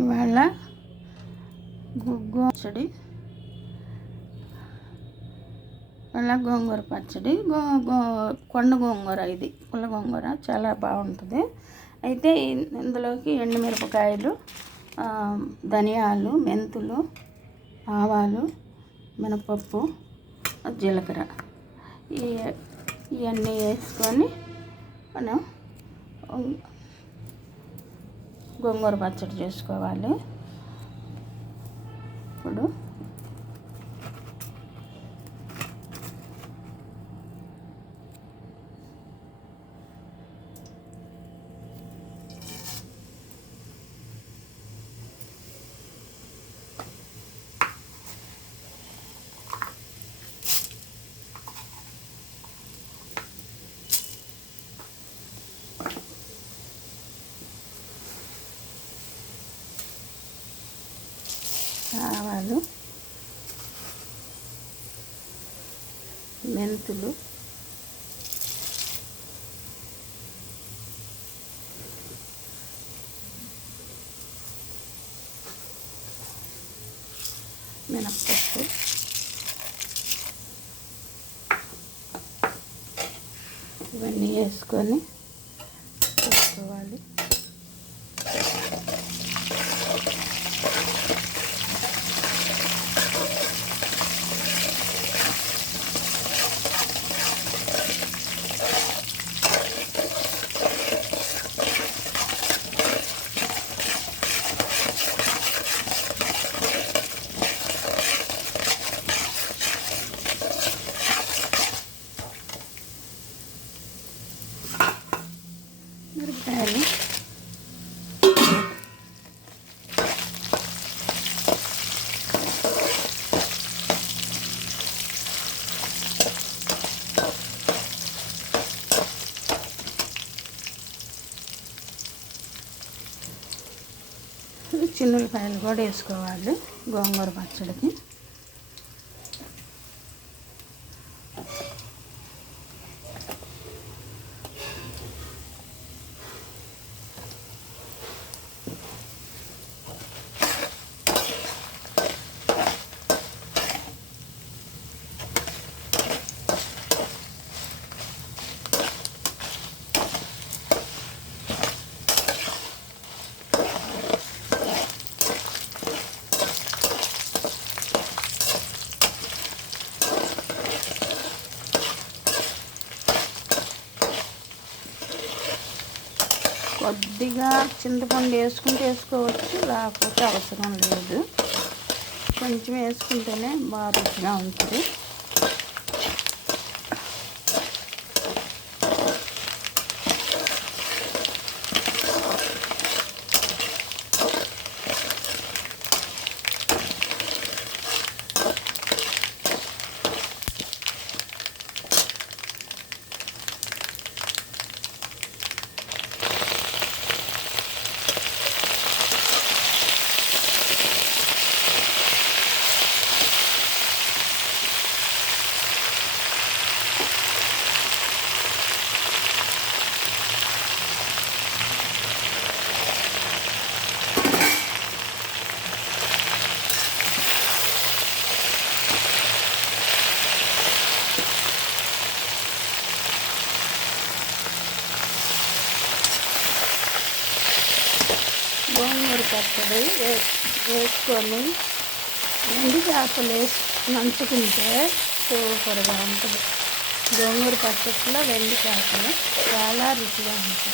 ఇవాళ పచ్చడి, ఇవాళ గోంగూర పచ్చడి. కొండ గోంగూర, ఇది పుల్ల గోంగూర చాలా బాగుంటుంది. అయితే ఇందులోకి ఎండుమిరపకాయలు, ధనియాలు, మెంతులు, ఆవాలు, మినపప్పు, జీలకర్ర ఇవన్నీ వేసుకొని మనం గోంగూర పచ్చడి చేసుకోవాలి. ఇప్పుడు ఆవాలు, మెంతులు, మినప్పప్పు, ఇవన్నీ వేసుకొని వేసుకోవాలి. మిరపకాయలు, చిన్నులపాయలు కూడా వేసుకోవాలి గోంగూర పచ్చడికి. కొద్దిగా చింతపండు వేసుకుంటే వేసుకోవచ్చు, లేకపోతే అవసరం లేదు. కొంచెం వేసుకుంటేనే బాగా రుచిగా ఉంటుంది. గోంగూర పచ్చడి వేసుకొని ఎండు చేపలు వేసి నంచుకుంటే సూపర్గా ఉంటుంది. గోంగూర పచ్చడిలో ఎండు చేపలు చాలా రుచిగా ఉంటాయి.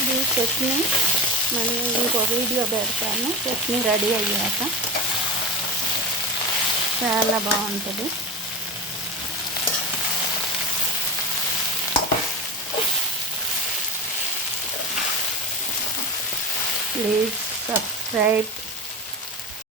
ఇది చట్నీ మళ్ళీ ఇంకో వీడియో పెడతాను. చట్నీ రెడీ అయ్యాక చాలా బాగుంటుంది. Please subscribe.